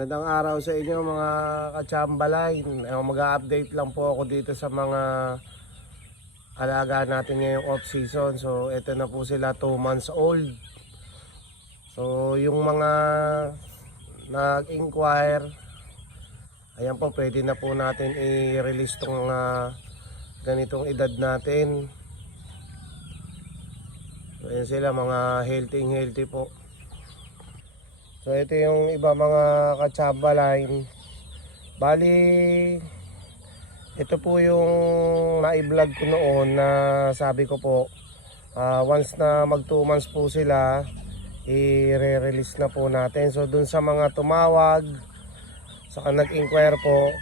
Magandang araw sa inyo mga katsambalay. Mag-update lang po ako dito sa mga alaga natin ngayong off season. So ito na po sila, 2 months old. So yung mga nag-inquire, ayan po, pwede na po natin i-release tong ganitong edad natin. So ayan sila, mga healthy po. So ito yung iba mga katsabaline. Bali, ito po yung na-vlog ko noon na sabi ko po, once na mag 2 months po sila, i-release na po natin. So dun sa mga tumawag, saka nag-inquire po,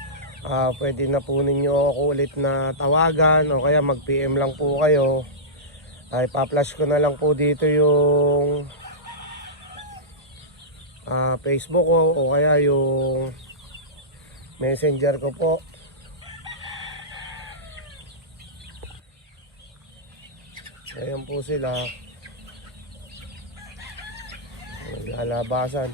pwede na po ninyo ako ulit na tawagan o kaya mag-PM lang po kayo. Pa-flash ko na lang po dito yung Facebook ko o kaya yung messenger ko po. Ayan po sila, halabasan.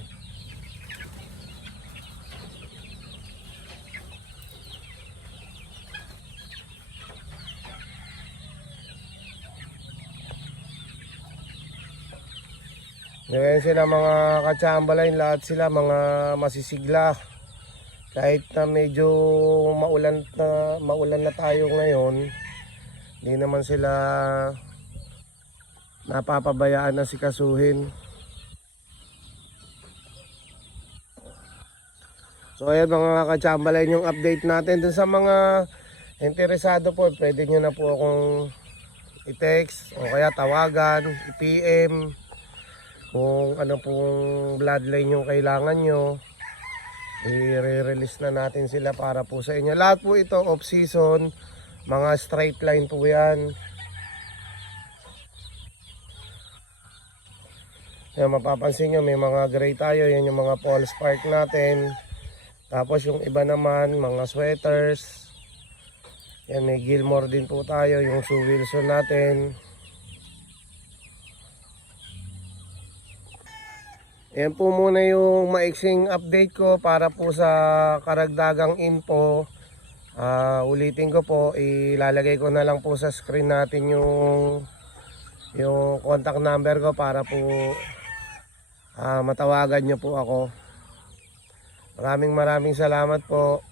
Ayan sila mga katsambalay, lahat sila mga masisigla. Kahit na medyo maulan na tayo ngayon, hindi naman sila napapabayaan na sikasuhin. So ayan mga katsambalay, yung update natin. Dun sa mga interesado po, pwede nyo na po akong i-text o kaya tawagan, i-PM kung ano pong bloodline yung kailangan nyo. I-release na natin sila para po sa inyo. Lahat po ito off season, mga straight line po yan. Yan, mapapansin nyo may mga gray tayo. Yan yung mga Paul Spark natin. Tapos yung iba naman mga sweaters. Yan, may Gilmore din po tayo. Yung Sue Wilson natin. Yan po muna yung maiksing update ko para po sa karagdagang info. Ulitin ko po, ilalagay ko na lang po sa screen natin yung contact number ko para po matawagan nyo po ako. Maraming salamat po.